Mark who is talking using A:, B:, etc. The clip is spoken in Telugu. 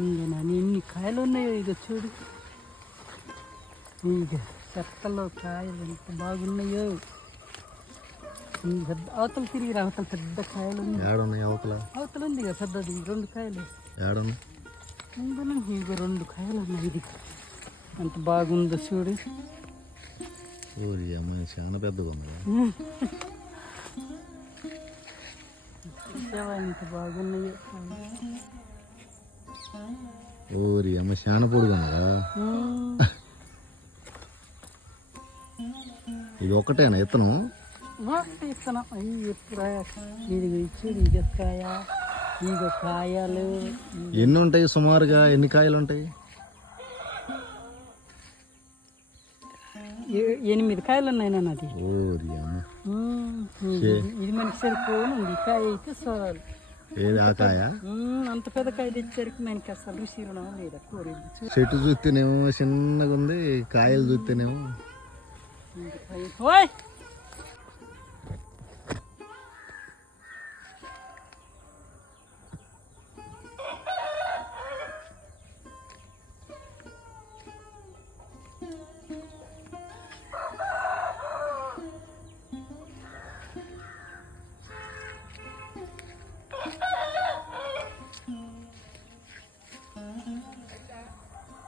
A: ఇంకా నాన్న ఎన్ని కాయలు ఉన్నాయో ఇక చూడు. ఇక చెత్తలో కాయలు ఎంత బాగున్నాయో. అవతల తిరిగి అవతల పెద్ద కాయలు ఉన్నాయి
B: అవతల?
A: అవతల ఉంది ఇక పెద్దది రెండు కాయలు. ఇక రెండు కాయలు ఉన్నాయి ఇది ఎంత బాగుందో చూడు.
B: చాలా పెద్దగా ఉంది
A: ఎంత బాగున్నాయో.
B: ఊరి అమ్మ చాలా పొడుగు ఉందా
A: ఉమ్.
B: ఇది ఒకటేనా ఇత్తనం.
A: ఇది కాయలు.
B: ఎన్ని ఉంటాయి సుమారుగా? ఎన్ని కాయలు ఉంటాయి?
A: ఎనిమిది కాయలు ఉన్నాయి నాన్న అది ఇది మనకి సరిపోను ఈ కాయ అయితే ఉమ్, అంత పెద్ద కాయ తెచ్చేసరికి మనకి అసలు రుచి లేదా?
B: చెట్టు చూస్తేనేమో చిన్నగా ఉంది కాయలు చూస్తేనేమో.
A: ఓయ్!